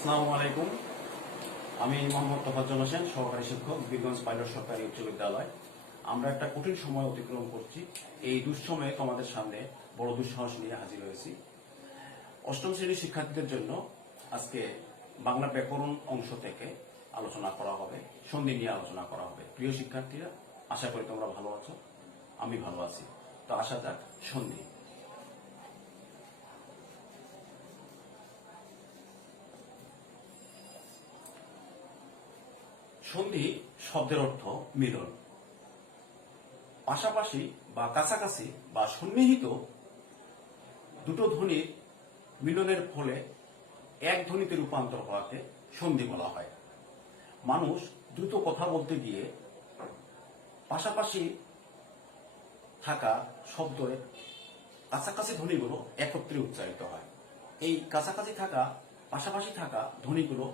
আসসালামু আলাইকুম। আমি মোহাম্মদ তোফাজ্জল হোসেন, সহকারী শিক্ষক বীরগঞ্জ পাইলট সরকারি উচ্চ বিদ্যালয়। আমরা একটা কঠিন সময় অতিক্রম করছি। এই দুঃসময়ে তোমাদের সামনে বড় দুঃসাহস নিয়ে হাজির হয়েছি। অষ্টম শ্রেণির শিক্ষার্থীদের জন্য আজকে বাংলা ব্যাকরণ অংশ থেকে আলোচনা করা হবে, সন্ধি নিয়ে আলোচনা করা হবে। প্রিয় শিক্ষার্থীরা, আশা করি তোমরা ভালো আছো, আমি ভালো আছি। তো আশা যাক, সন্ধি। সন্ধি শব্দের অর্থ মিলন। পাশাপাশি বা কাছাকাছি বা সন্নিহিত দুটো ধ্বনির মিলনের ফলে এক ধ্বনিতে রূপান্তর হওয়াকে সন্ধি বলা হয়। মানুষ দ্রুত কথা বলতে গিয়ে পাশাপাশি থাকা শব্দের কাছাকাছি ধ্বনিগুলো একত্রে উচ্চারিত হয়। এই কাছাকাছি থাকা, পাশাপাশি থাকা ধ্বনিগুলো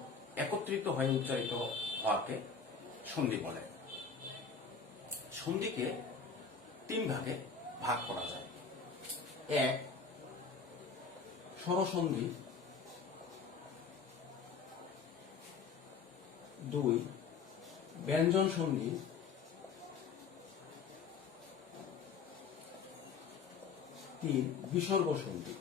একত্রিত হয়ে উচ্চারিত হওয়াকে সন্ধি বলে। সন্ধিকে তিন ভাগে ভাগ করা যায়। এক, স্বরসন্ধি। দুই, ব্যঞ্জন সন্ধি। তিন, বিসর্গ সন্ধি।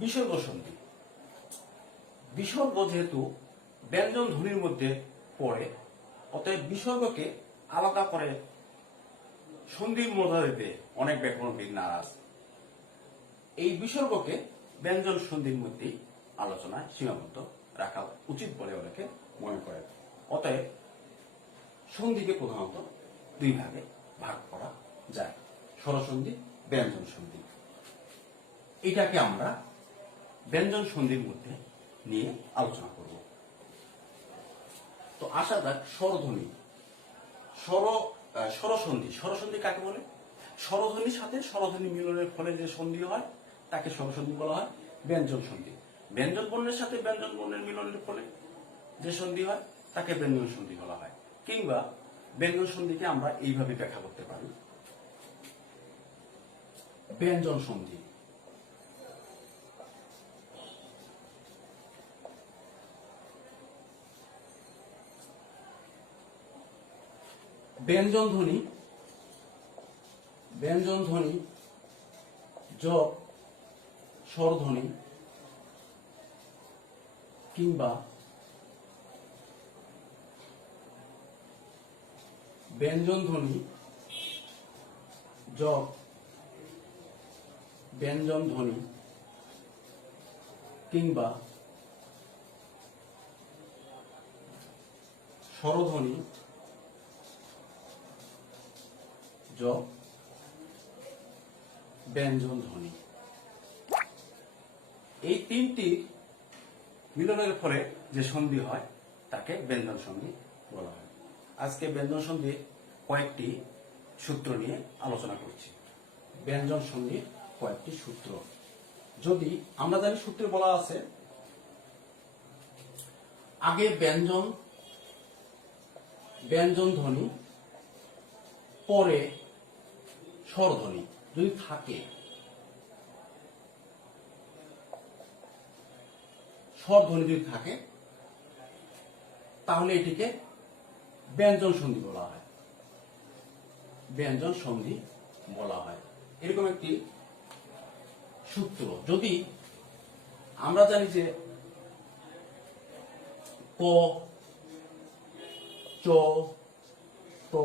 বিসর্গ সন্ধি বিসর্গ যেহেতু ব্যঞ্জন ধ্বনির মধ্যে পড়ে, অতএব বিসর্গকে আলাদা করে সন্ধির মধ্যে দিতে অনেক ব্যাকরণবিদ নারাজ। এই বিসর্গকে ব্যঞ্জন সন্ধির মধ্যেই আলোচনায় সীমাবদ্ধ রাখা উচিত বলে অনেকে মনে করে অতএব সন্ধিকে প্রধানত দুই ভাগে ভাগ করা যায়, স্বরসন্ধি, ব্যঞ্জন সন্ধি। এটাকে আমরা ব্যঞ্জন সন্ধির মধ্যে নিয়ে আলোচনা করব। তো আসা যাক স্বরধ্বনি। স্বর স্বরসন্ধি। স্বরসন্ধি কাকে বলে? স্বরধ্বনির সাথে স্বরধ্বনি মিলনের ফলে যে সন্ধি হয়, তাকে স্বরসন্ধি বলা হয়, ব্যঞ্জন সন্ধি। ব্যঞ্জন বর্ণের সাথে ব্যঞ্জন বর্ণের মিলনের ফলে যে সন্ধি হয়, তাকে ব্যঞ্জন সন্ধি বলা হয়। কিংবা ব্যঞ্জন সন্ধিকে আমরা এইভাবে ব্যাখ্যা করতে পারি। ব্যঞ্জন সন্ধি। ব্যঞ্জন ধ্বনি ব্যঞ্জন ধ্বনি যোগ স্বরধ্বনি কিংবা ব্যঞ্জন ধ্বনি যোগ ব্যঞ্জন ধ্বনি কিংবা স্বরধ্বনি যোগ ব্যঞ্জন ধ্বনি। এই তিনটি মিলনের ফলে যে সন্ধি হয়, তাকে ব্যঞ্জন সন্ধি বলা হয়। আজকে ব্যঞ্জন সন্ধির কয়েকটি সূত্র নিয়ে আলোচনা করছি। ব্যঞ্জন সন্ধির কয়েকটি সূত্র। যদি আমরা জানি সূত্রে বলা আছে, আগে ব্যঞ্জন ব্যঞ্জন ধ্বনি, পরে স্বরধ্বনি যদি থাকে স্বরধ্বনি যদি থাকে, তাহলে এটিকে ব্যঞ্জন সন্ধি বলা হয়। ব্যঞ্জন সন্ধি বলা হয়। এরকম একটি সূত্র। যদি আমরা জানি যে ক, চ, ত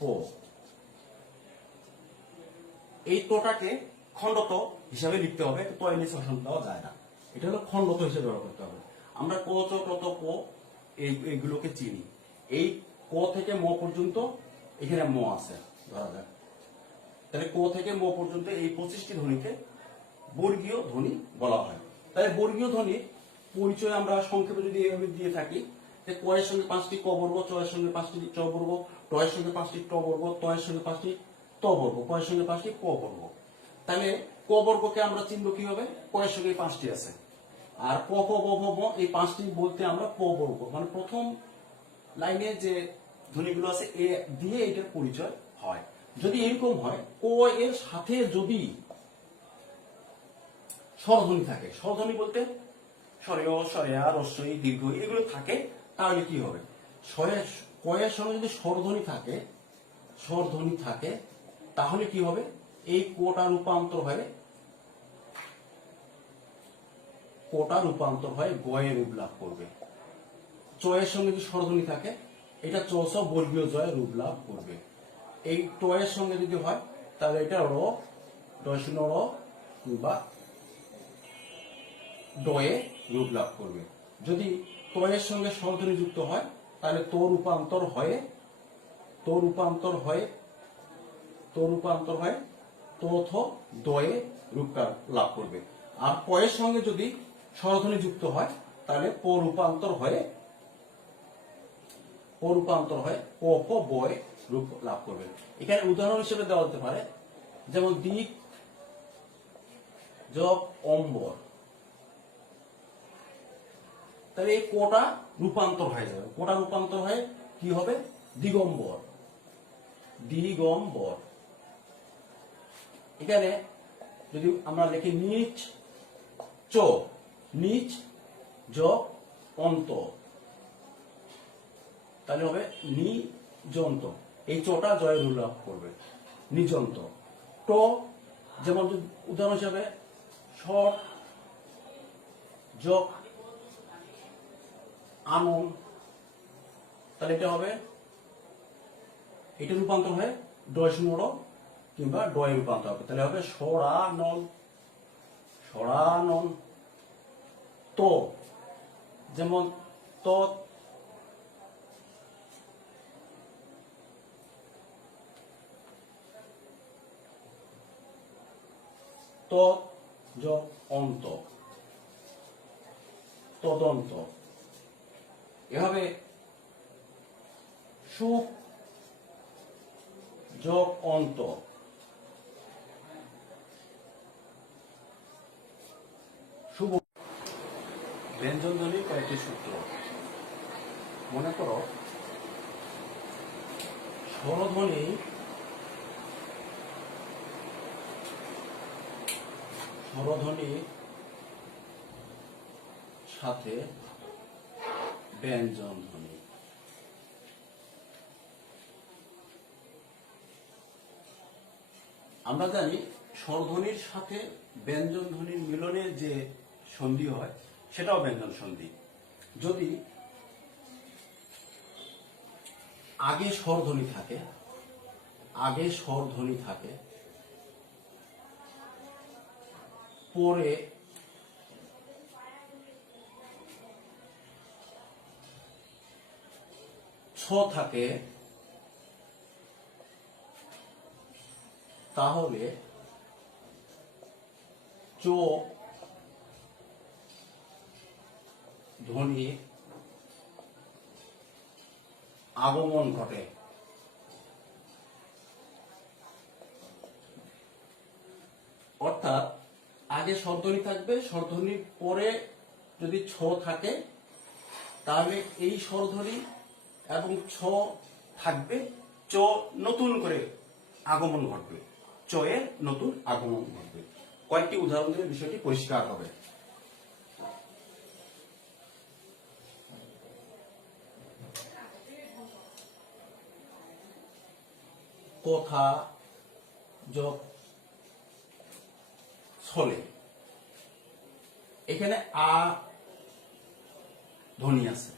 ত এই তোটাকে খণ্ডত হিসাবে লিখতে হবে, তো নিচে ভাষণ দেওয়া যায় না। এটা হলো খণ্ডত হিসেবে ব্যবহার করতে হবে। আমরা ক, চ, ট, ত, প এই, এইগুলোকে চিনি। এই ক থেকে ম পর্যন্ত এখানে ম আছে, ধরা যাক। তাহলে ক থেকে ম পর্যন্ত এই পঁচিশটি ধ্বনিকে বর্গীয় ধ্বনি বলা হয়। তাহলে বর্গীয় ধ্বনির পরিচয় আমরা সংক্ষেপে যদি এভাবে দিয়ে থাকি, যে ক এর সঙ্গে পাঁচটি ক বর্গ, চ এর সঙ্গে পাঁচটি চ বর্গ, ট এর সঙ্গে পাঁচটি ট বর্গ, ত এর সঙ্গে পাঁচটি ত বর্গ ক এর সঙ্গে পাঁচটি ক বর্গ তাহলে ক বর্গকে আমরা চিনব কীভাবে? ক এর সঙ্গে পাঁচটি আছে। আর ক ক ব এই পাঁচটি বলতে আমরা প বর্গ মানে প্রথম লাইনে যে ধ্বনিগুলো আছে, এ দিয়ে এটার পরিচয় হয়। যদি এরকম হয়, ক এর সাথে যদি স্বরধ্বনি থাকে, স্বরধ্বনি বলতে স্বরেয়, স্বরেয়া রস্বই দীর্ঘ এগুলো থাকে, তাহলে কি হবে? কয়ের সঙ্গে যদি স্বরধ্বনি থাকে স্বরধ্বনি থাকে তাহলে কি হবে? এই কোটা রূপান্তর হবে কোটা রূপান্তর হয় গয়ে রূপ লাভ করবে। চয়ের সঙ্গে যদি স্বরধ্বনি থাকে, এটা চৌস বর্গীয় জয় রূপ লাভ করবে। এই টয়ের সঙ্গে যদি হয়, তাহলে এটা র দশন র বা ডয়ে রূপ লাভ করবে। যদি টয়ের সঙ্গে স্বরধ্বনি যুক্ত হয়, তাহলে তো রূপান্তর হয়ে, তো রূপান্তর হয়ে তো রূপান্তর হয় তোথ দয়ে রূপ লাভ করবে। আর পয়ের সঙ্গে যদি স্বরধ্বনি যুক্ত হয়, তাহলে প রূপান্তর হয়ে রূপান্তর হয় প বয় রূপ লাভ করবে। এখানে উদাহরণ হিসেবে দেওয়া যেতে পারে, যেমন দিক, জব, অম্বর। তাহলে এই কোটা রূপান্তর হয়ে যাবে। কোটা রূপান্তর হয়ে কি হবে? দিগম্বর। দিগম্বর। এখানে যদি আমরা লিখি নিচ চ, নিচ জ অন্ত। তাহলে হবে নিজন্ত। এই চটা জয় রূপ লাভ করবে, নিজন্ত। ট, যেমন উদাহরণ হিসাবে স্বর যোগ আনন, তাহলে এটা হবে, এটা রূপান্তর হয় ডয় শূন্য কিংবা ডয় রূপান্তর হবে তাহলে হবে সরানন সরানন তো। যেমন ত তদন্ত। এভাবে সুখ যোগ অন্ত। ব্যঞ্জন ধ্বনির কয়েকটি সূত্র। মনে করো, স্বরধ্বনি স্বরধ্বনি সাথে ব্যঞ্জন ধ্বনি আমরা জানি স্বরধ্বনির সাথে ব্যঞ্জন ধ্বনির মিলনে যে সন্ধি হয় সেটাও ব্যঞ্জন সন্ধি। যদি আগে স্বরধ্বনি থাকে, আগে স্বরধ্বনি থাকে, পরে ছ থাকে, তাহলে চো ধ্বনি আগমন ঘটে। অর্থাৎ আগে স্বরধ্বনি থাকবে স্বরধ্বনির পরে যদি ছ থাকে, তাহলে এই স্বরধ্বনি এবং ছ থাকবে, চ নতুন করে আগমন ঘটবে। চ এর নতুন আগমন ঘটবে। কয়েকটি উদাহরণ দিলে বিষয়টি পরিষ্কার হবে। কথা যোগ ছলে। এখানে আ ধ্বনি আছে,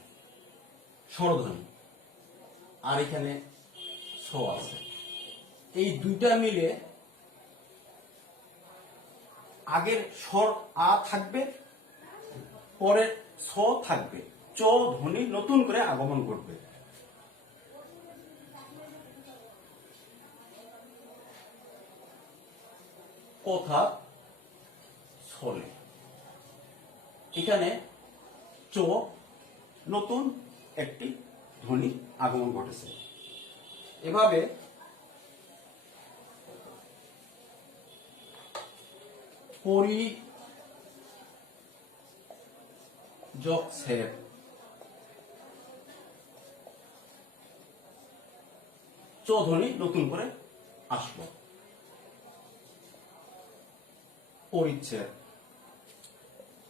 স্বরধ্বনি। আর এখানে ছ আছে। এই দুইটা মিলে আগের স্বর আ থাকবে পরে ছ থাকবে। চ ধ্বনি নতুন করে আগমন করবে। কথা ছলে। এখানে চ নতুন একটি ধ্বনি আগমন ঘটেছে। এভাবে পরি যোগ সেব চ ধ্বনি নতুন করে আসলো। পরিচ্ছেদ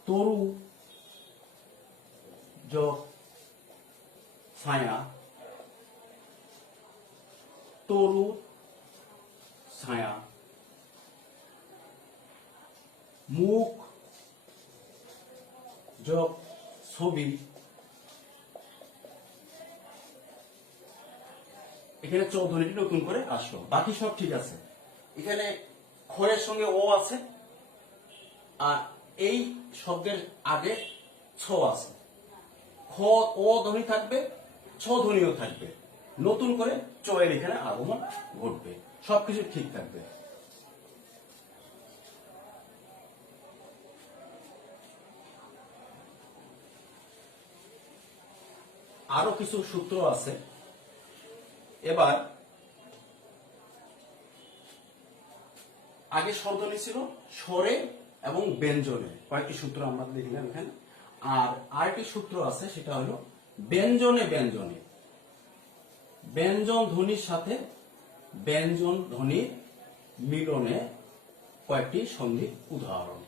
তরু যোগ ছায়া, তরু ছায়া, মুখ যোগ ছবি। এখানে চৌধুরীটি নতুন করে আসলো। বাকি সব ঠিক আছে। এখানে খয়ের সঙ্গে ও আছে। আর এই শব্দের আগে ছ আছে। খ ও ধ্বনি থাকবে, ছ ধ্বনিও থাকবে। নতুন করে চয়ের এখানে আগমন ঘটবে। সবকিছু ঠিক থাকবে। আরও কিছু সূত্র আছে। এবার আগে স্বরধ্বনি ছিল স্বরে এবং ব্যঞ্জনে কয়েকটি সূত্র আমরা দেখলাম এখানে। আর আরেকটি সূত্র আছে, সেটা হলো ব্যঞ্জনে ব্যঞ্জনে। ব্যঞ্জন ধ্বনির সাথে ব্যঞ্জন ধ্বনির মিলনে কয়েকটি সন্ধি উদাহরণ।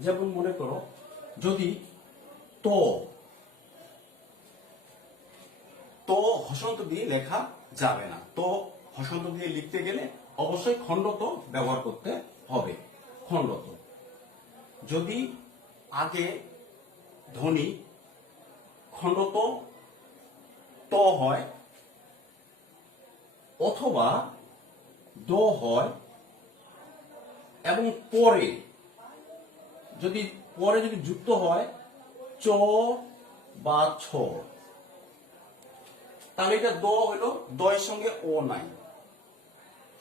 যেমন মনে করো, যদি তো তো হসন্ত দিয়ে লেখা যাবে না। তো হসন্ত দিয়ে লিখতে গেলে অবশ্যই খণ্ডত ব্যবহার করতে হবে। খণ্ডত। যদি আগে ধ্বনি খণ্ডত ত হয়, অথবা দ হয়, এবং পরে, যদি পরে যদি যুক্ত হয়, চ বা ছ। তাহলে এটা দ হলো দয়ের সঙ্গে ও নাই।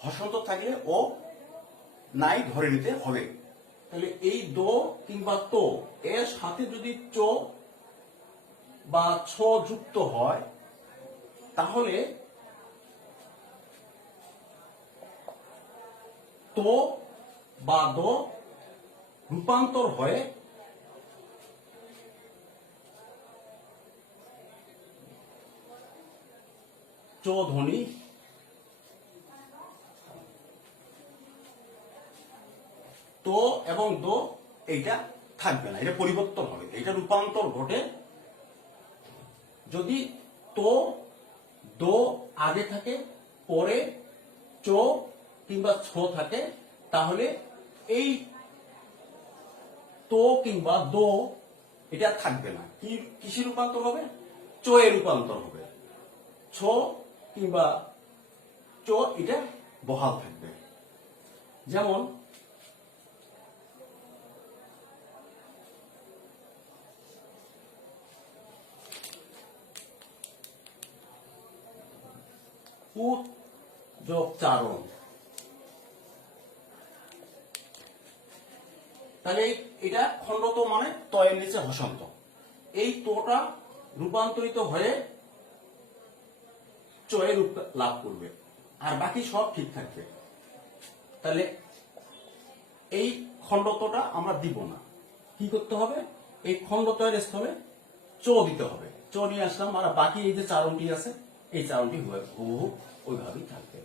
হসন্ত থাকলে ও নাই, ধরে নিতে হবে। তাহলে এই দো কিংবা তো, এর সাথে যদি চো বা ছ যুক্ত হয়, তাহলে তো বা দো রূপান্তর হয়ে চ ধ্বনি তো এবং দো এইটা থাকবে না, এটা পরিবর্তন হবে। এটা রূপান্তর ঘটে যদি তো, দো আগে থাকে, পরে চ কিংবা ছ থাকে, তাহলে এই তো কিংবা দো এটা থাকবে না। কি, কিসে রূপান্তর হবে? চয়ে রূপান্তর হবে। ছ কিংবা চো এটা বহাল থাকবে। যেমন পুত যোগ চারণ তাহলে এটা খণ্ডত মানে তয়ের নিচে হসন্ত। এই তোটা রূপান্তরিত হয়ে রূপ লাভ করবে। আর বাকি সব ঠিক থাকবে। তাহলে এই খণ্ডতটা আমরা দিব না। কি করতে হবে? এই খণ্ডতয়ের স্থলে চ দিতে হবে। চ নিয়ে আসলাম। আর বাকি এই যে চারণটি আছে এই চারণটি হুবহু ওইভাবেই থাকবে।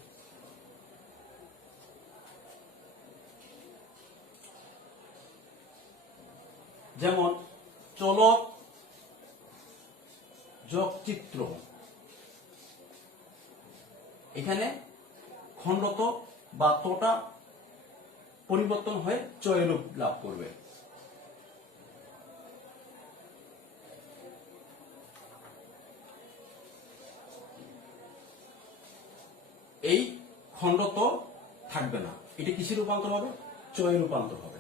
যেমন চলক যোগ চিত্র এখানে খণ্ডত বা তোটা পরিবর্তন হয়ে চয়রূপ লাভ করবে এই খণ্ডত থাকবে না। এটা কিসের রূপান্তর হবে? চয় রূপান্তর হবে।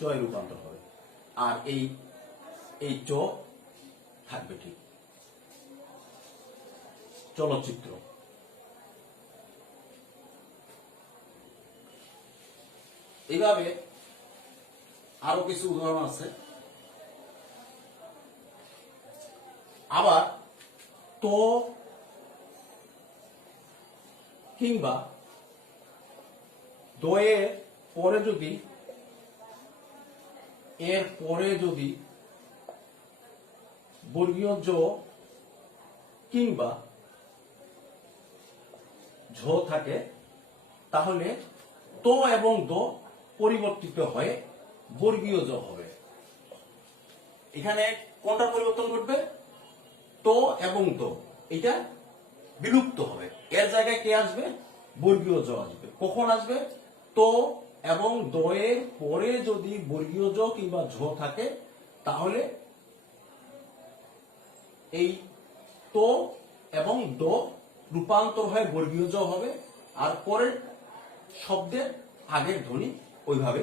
চয় রূপান্তর হবে। আর এই এই চ থাকবে ঠিক। চলচ্চিত্র। এইভাবে আরও কিছু উদাহরণ আছে। আবার তো কিংবা দয়ের পরে যদি, এর পরে যদি বর্গীয় জ কিংবা ঝ থাকে, তাহলে তো এবং দো পরিবর্তিত হয়ে বর্গীয় জ হবে। এখানে কোনটা পরিবর্তন ঘটবে? তো এবং দো। এটা বিলুপ্ত হবে। এর জায়গায় কে আসবে? বর্গীয় জ আসবে। কখন আসবে? তো এবং দয়ের পরে যদি বর্গীয় জ কিংবা ঝ থাকে, তাহলে এই তো এবং দ রূপান্তর হয়ে বর্গীয় জ হবে, আর পরের শব্দের আগের ধ্বনি ওইভাবে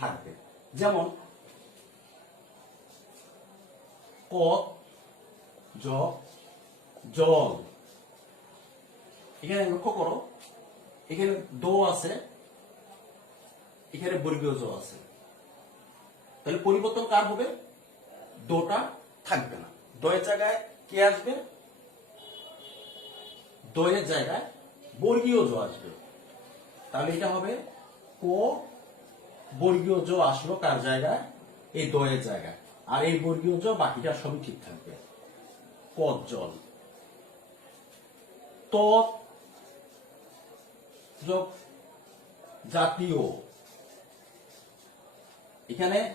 থাকবে। যেমন, ক, জ, জল। এখানে লক্ষ্য করো, এখানে দো আছে এখানে বর্গীয় জ আছে। তাহলে পরিবর্তন কার হবে? দোটা থাকবে না। দয়ের জায়গায় কে আসবে? দয়ের জায়গায় বর্গীয় জ আসবে। তাহলে এটা হবে কো বর্গীয় জ আসলো কার জায়গায়? এই দয়ের জায়গায়। আর এই বর্গীয় জ বাকিটা সবই ঠিক থাকবে। পদ জল তৎ জাতীয়। এখানে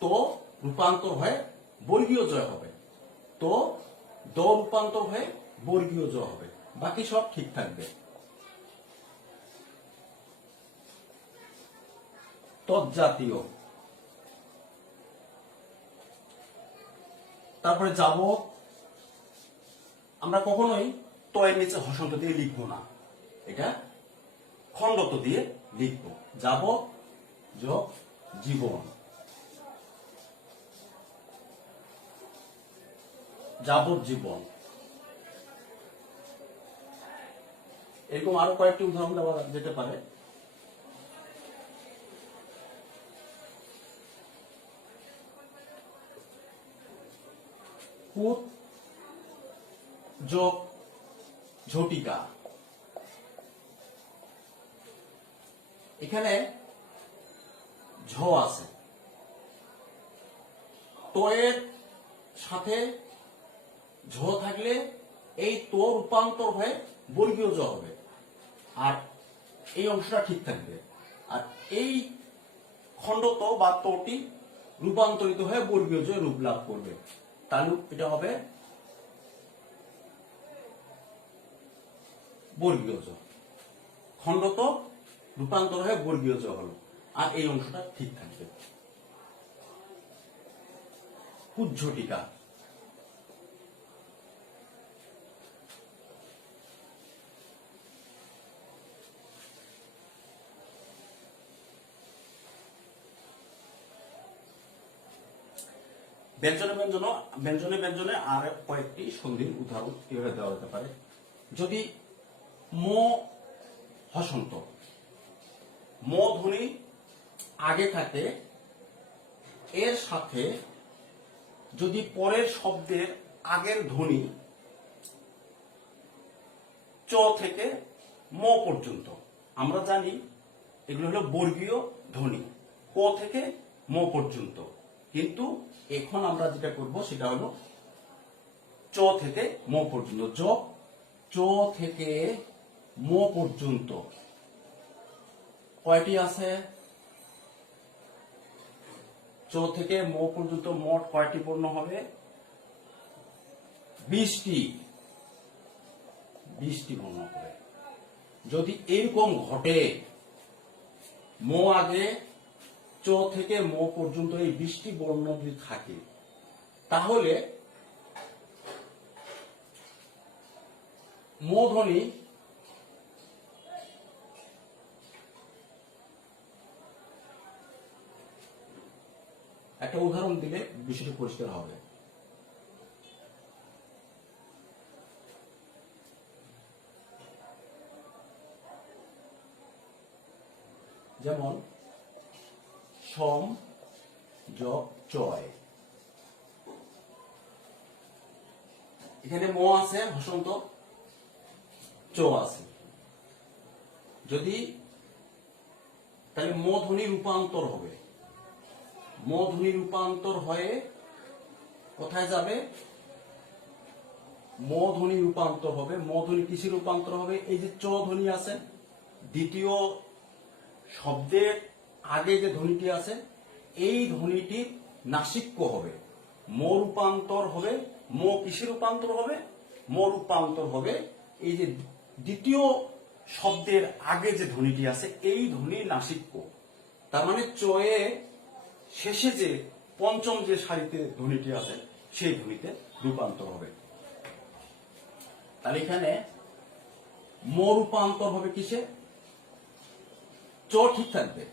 তো রূপান্তর হয়ে বর্গীয় জয় হবে। তো, দ রূপান্তর হয়ে বর্গীয় জ হবে। বাকি সব ঠিক থাকবে। তৎজাতীয়। তারপরে যাব আমরা কখনোই তয়ের নিচে হসন্ত দিয়ে লিখব না। এটা খণ্ডত দিয়ে লিখব। যাব যোগ জীবন। যাবজ্জীবন। এরকম আরও কয়েকটি উদাহরণ দেওয়া যেতে পারে। কুত যোগ ঝটিকা। এখানে ঝ আছে। তো সাথে ঝ থাকলে এই তো রূপান্তর হয়ে বর্গীয় জ হবে। আর এই অংশটা ঠিক থাকবে। আর এই খণ্ডত বা তোটি রূপান্তরিত হয়ে বর্গীয় জ রূপ লাভ করবে। তাহলে এটা হবে বর্গীয় জ। খণ্ডত রূপান্তর হয়ে বর্গীয় জ হলো। আর এই অংশটা ঠিক থাকবে। কুজ্ঝটিকা ব্যঞ্জনে ব্যঞ্জন, ব্যঞ্জনে ব্যঞ্জনে আর কয়েকটি সন্ধির উদাহরণ কীভাবে দেওয়া যেতে পারে? যদি মো হসন্ত, মো ধ্বনি আগে থাকে, এর সাথে যদি পরের শব্দের আগের ধ্বনি চ থেকে ম পর্যন্ত, আমরা জানি এগুলো হলো বর্গীয় ধ্বনি, ক থেকে ম পর্যন্ত, কিন্তু এখন আমরা যেটা করব সেটা হলো চ থেকে ম পর্যন্ত, জ, চ থেকে ম পর্যন্ত, কয়টি আছে? চ থেকে ম পর্যন্ত মোট কয়টি পূর্ণ হবে? বিশটি। বিশটি পূর্ণ হবে। যদি এরকম ঘটে, মো আগে চ থেকে মো পর্যন্ত এই বৃষ্টি বর্ণ যদি থাকে, তাহলে মো ধ্বনি একটা উদাহরণ দিলে বিষয়টি পরিষ্কার হবে। যেমন, সম যোগ চয়। এখানে ম আছে হসন্ত চ আছে। যদি, তাহলে ম ধ্বনি রূপান্তর হবে। ম ধ্বনি রূপান্তর হয়ে কোথায় যাবে? ম ধ্বনি রূপান্তর হবে। ম ধ্বনি কিসে রূপান্তর হবে? এই যে চ ধ্বনি আছে, দ্বিতীয় শব্দের আগে যে ধ্বনিটি আছে, এই ধ্বনিটি নাসিক্য হবে। ম রূপান্তর হবে, ম কিসের রূপান্তর হবে? ম রূপান্তর হবে এই যে দ্বিতীয় শব্দের আগে যে ধ্বনিটি আছে, এই ধ্বনি নাসিক্য। তার মানে চয়ে শেষে যে পঞ্চম যে সারিতে ধ্বনিটি আছে, সেই ধ্বনিতে রূপান্তর হবে। তাহলে এখানে ম রূপান্তর হবে কিসে? চ ঠিক থাকবে।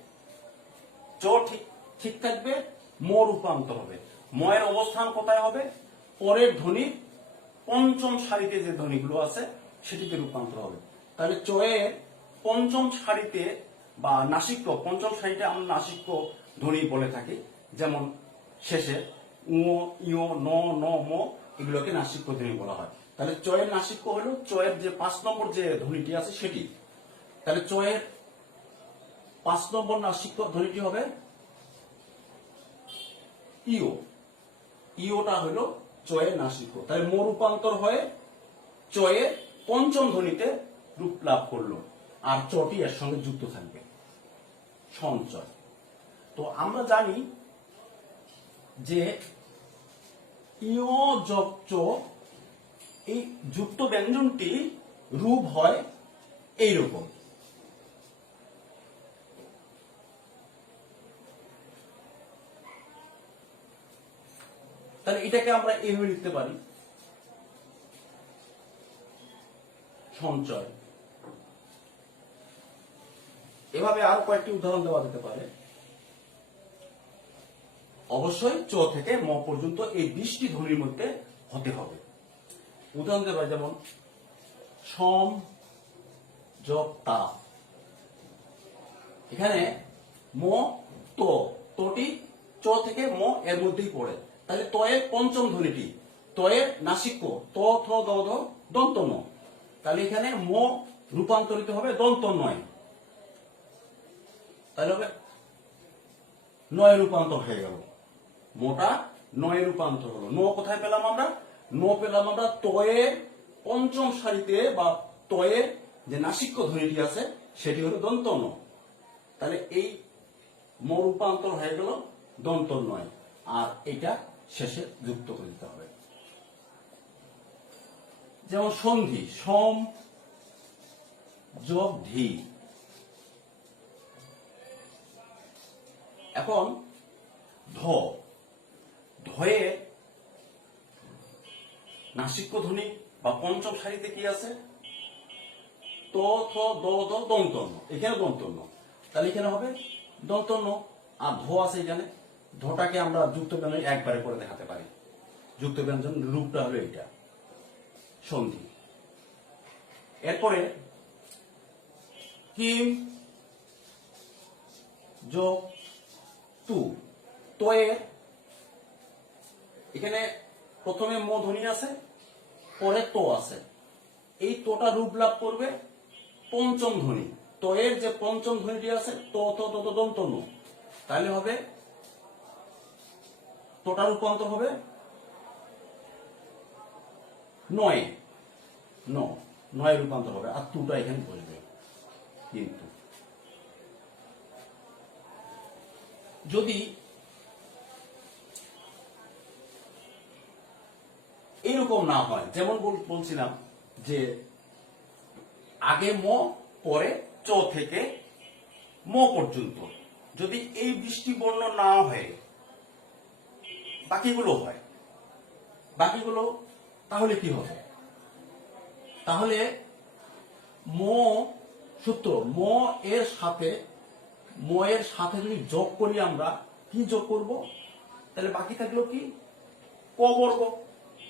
চ ঠিক ঠিক থাকবে, ম রূপান্তর হবে। ময়ের অবস্থান কোথায় হবে? পরের ধ্বনি পঞ্চম সারিতে যে ধ্বনিগুলো আছে, সেটিতে রূপান্তর হবে। তাহলে চয়ের পঞ্চম সারিতে বা নাসিক্য, পঞ্চম সারিতে আমরা নাসিক্য ধ্বনি বলে থাকি, যেমন শেষে উ ইয় ন ন, ম এগুলোকে নাসিক্য ধ্বনি বলা হয়। তাহলে চয়ের নাসিক্য হলো, চয়ের যে পাঁচ নম্বর যে ধ্বনিটি আছে সেটি। তাহলে চয়ের পাঁচ নম্বর নাসিক্য ধ্বনিটি হবে ইও ইওটা হলো চয়ের নাসিক্য। তাহলে মো রূপান্তর হয়ে চয়ের পঞ্চম ধ্বনিতে রূপ লাভ করল। আর চটি এর সঙ্গে যুক্ত থাকবে। সঞ্চয়। তো আমরা জানি যে এই যুক্ত ব্যঞ্জনটি রূপ হয় এইরকম। তাহলে এটাকে আমরা এইভাবে লিখতে পারি। সঞ্চয়। এভাবে আরও কয়েকটি উদাহরণ দেওয়া যেতে পারে। অবশ্যই চ থেকে ম পর্যন্ত এই বিশটি ধ্বনির মধ্যে হতে হবে। উদাহরণ দেওয়া যেমন, সম তা। এখানে ম তোটি চ থেকে ম এর মধ্যেই পড়ে। তাহলে তয়ের পঞ্চম ধ্বনিটি, তয়ের নাসিক্য, ত, থ দ দন্ত ম। তাহলে এখানে ম রূপান্তরিত হবে দন্ত নয়। তাহলে হবে নয় রূপান্তর হয়ে গেল। মোটা নয় রূপান্তর হলো। ন কোথায় পেলাম আমরা? ন পেলাম আমরা তয়ের পঞ্চম সারিতে বা তয়ের যে নাসিক্য ধ্বনিটি আছে, সেটি হলো দন্ত ন তাহলে এই ম রূপান্তর হয়ে গেল দন্ত নয়। আর এটা শেষে যুক্ত করে দিতে হবে। যেমন সন্ধি, সম যোগ ধি এখন ধ। ধয়ে নাসিক্য ধ্বনি বা পঞ্চম সারিতে কি আছে? ত, থ, দ দ, দন্তন্য। এখানে দন্তন্য। তাহলে এখানে হবে দন্তন্য। আর ধ আছে এখানে। আমরা যুক্ত ব্যঞ্জন একবারে করে দেখাতে পারি। যুক্ত ব্যঞ্জন রূপটা হলো এইটা। সন্ধি। এরপরে কিম যোগ তু। তয়ের এখানে প্রথমে ম ধ্বনি আছে, পরে তো আছে। এই তোটা রূপ লাভ করবে পঞ্চম ধ্বনি। তয়ের যে পঞ্চম ধ্বনিটি আছে, তো তো তো তো দন্ত ন তাহলে হবে তোটা রূপান্তর হবে নয়। ন, নয় রূপান্তর হবে। আর তুটা এখানে বসবে। কিন্তু যদি এরকম না হয়। যেমন বলছিলাম যে আগে ম, পরে চ থেকে ম পর্যন্ত। যদি এই বৃষ্টি বর্ণ না হয়, বাকিগুলো হয়। বাকিগুলো তাহলে কি হবে? তাহলে ম সূত্র, ম এর সাথে, ম এর সাথে যদি যোগ করি আমরা, কি যোগ করব? তাহলে বাকি থাকল কি? ক বর্গ।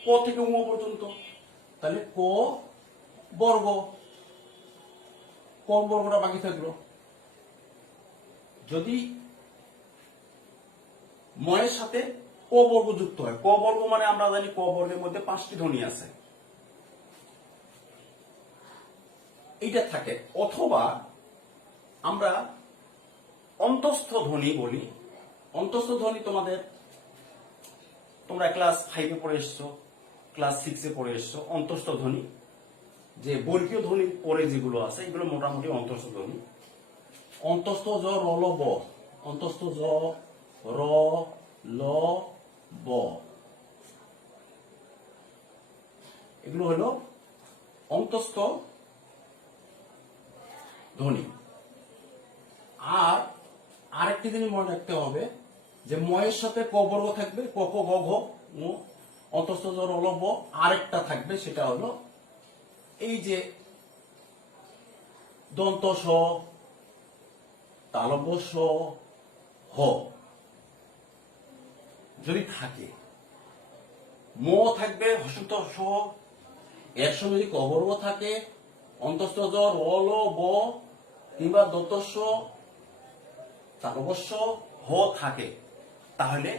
ক থেকে উম পর্যন্ত। তাহলে ক বর্গ। ক বর্গটা বাকি থাকল। যদি ময়ের সাথে ক বর্গ যুক্ত হয়, ক বর্গ মানে আমরা জানি ক বর্গের মধ্যে পাঁচটি ধ্বনি আছে। এইটা থাকে। অথবা আমরা অন্তস্থ ধ্বনি বলি। অন্তস্থ ধ্বনি তোমাদের, তোমরা ক্লাস ফাইভে পড়ে এসছো। ক্লাস সিক্সে পড়ে এসছো, অন্তস্থ ধ্বনি। যে বর্গীয় ধ্বনি, পরে যেগুলো আছে, এগুলো মোটামুটি অন্তস্থ ধ্বনি। অন্তস্থ জ, র, ল, ব। অন্তস্থ জ, র, ল, ব। এগুলো হলো অন্তস্থ ধ্বনি। আর আরেকটি জিনিস মনে রাখতে হবে, যে ময়ের সাথে ক বর্গ থাকবে, ক ক গ ঘ ম অন্তস্থ জ র ল ব আরেকটা থাকবে, সেটা হলো এই যে দন্ত স, তালব্য স, হ। যদি থাকে, ম থাকবে হসন্ত এর সঙ্গে যদি কবর্গ থাকে, অন্তস্থ জ্বর র, ল, ব, কিংবা দন্তস্ব তার অবশ্য হ থাকে, তাহলে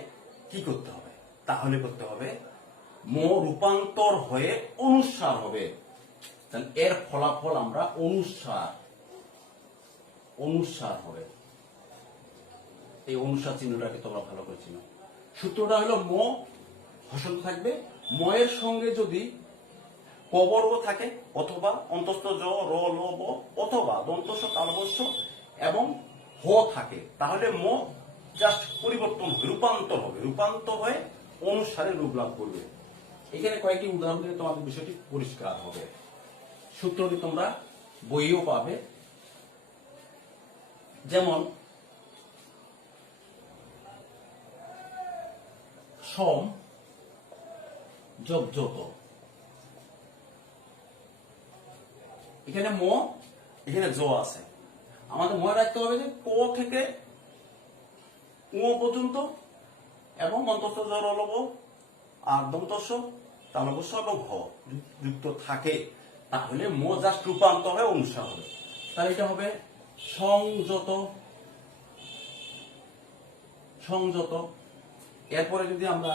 কি করতে হবে? তাহলে করতে হবে ম রূপান্তর হয়ে অনুসার হবে। এর ফলাফল আমরা অনুসার অনুসার হবে। এই অনুসার চিহ্নটাকে তোমরা ভালো করে চিনো। সূত্রটা হলো ম, হসন্ত থাকবে। ময়ের সঙ্গে যদি কবর্গ থাকে, অথবা অন্তস্থ জ, র, ল, ব, অথবা দন্তস্ব তালবস্য এবং হ থাকে, তাহলে ম জাস্ট পরিবর্তন হবে, রূপান্তর হবে। রূপান্তর হয়ে অনুসারে রূপ লাভ করবে। এখানে কয়েকটি উদাহরণ দিলে তোমাদের বিষয়টি পরিষ্কার হবে। সূত্রটি তোমরা বইও পাবে। যেমন, সম যত। এখানে ম, এখানে জ আছে। আমাদের মনে রাখতে হবে যে ক থেকে উ পর্যন্ত এবং অন্তস্থ জ লব আর দন্তস্ব এবং হ যুক্ত থাকে, তাহলে ম জাস্ট রূপান্তর হয়ে, অনুসার হবে। তাহলে এটা হবে? সংযত সংযত। এরপরে যদি আমরা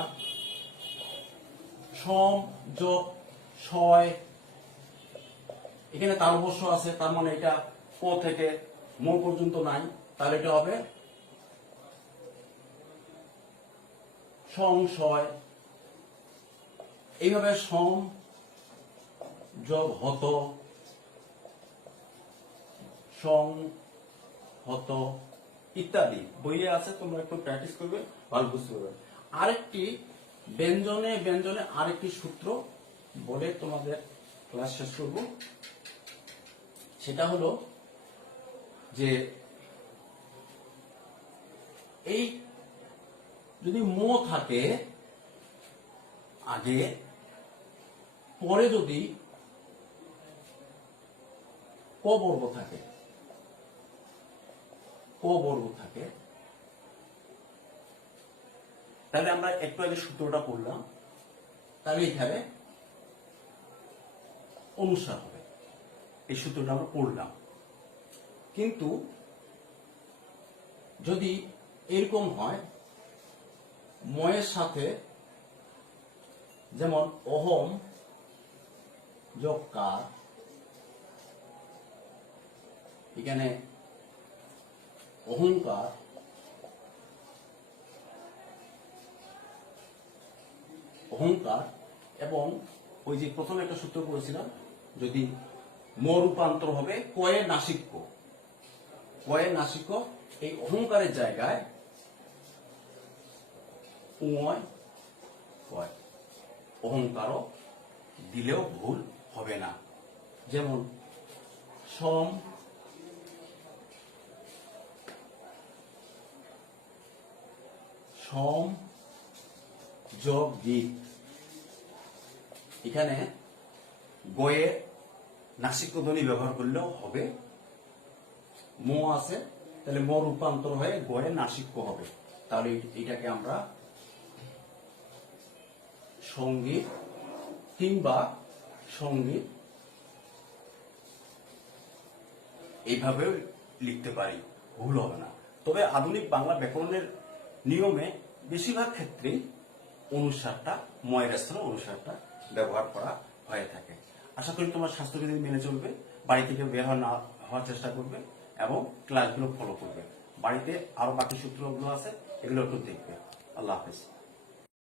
সম যোগ ছয়, এখানে তালবস্য আছে, তার মানে এটা ক থেকে ম পর্যন্ত নাই, তাহলে এটা হবে সংশয়। এইভাবে সম যোগ হত সং হত ইত্যাদি। বইয়ে আছে, তোমরা একটু প্র্যাকটিস করবে, ভালো বুঝতে পারবে। আরেকটি, ব্যঞ্জনে ব্যঞ্জনে আরেকটি সূত্র বলে তোমাদের ক্লাস শেষ করব। সেটা হলো যে, এই যদি মো থাকে, আগে পরে যদি ক থাকে ক থাকে, তাহলে আমরা একটু আগে সূত্রটা পড়লাম, তাহলে এখানে অনুসার হবে। এই সূত্রটা আমরা পড়লাম। কিন্তু যদি এরকম হয়, ময়ের সাথে যেমন অহম যোগ কার এখানে অহংকার অহংকার এবং ওই যে প্রথমে একটা সূত্র করেছিলাম যদি ম রূপান্তর হবে কয়ে নাসিক্য। কয়ে নাসিক্য এই অহংকারের জায়গায় উময় কয়। অহংকারও দিলেও ভুল হবে না। যেমন, সম সম যোগ গীত এখানে গয়ে নাসিক ধ্বনি ব্যবহার করলেও হবে। ম আছে, তাহলে ম রূপান্তর হয়ে গয়ে নাসিক্য হবে। তাহলে এটাকে আমরা সংগীত কিংবা সংগীত এইভাবেও লিখতে পারি, ভুল হবে না। তবে আধুনিক বাংলা ব্যাকরণের নিয়মে বেশিরভাগ ক্ষেত্রেই অনুসারটা, ময়ের স্থানে অনুসারটা ব্যবহার করা হয়ে থাকে। আশা করি তোমার স্বাস্থ্যবিধি মেনে চলবে বাড়ি থেকে বের হওয়া না, হওয়ার চেষ্টা করবে এবং ক্লাসগুলো ফলো করবে। বাড়িতে আরও বাকি সূত্রগুলো আছে, এগুলো একটু দেখবে। আল্লাহ হাফিজ।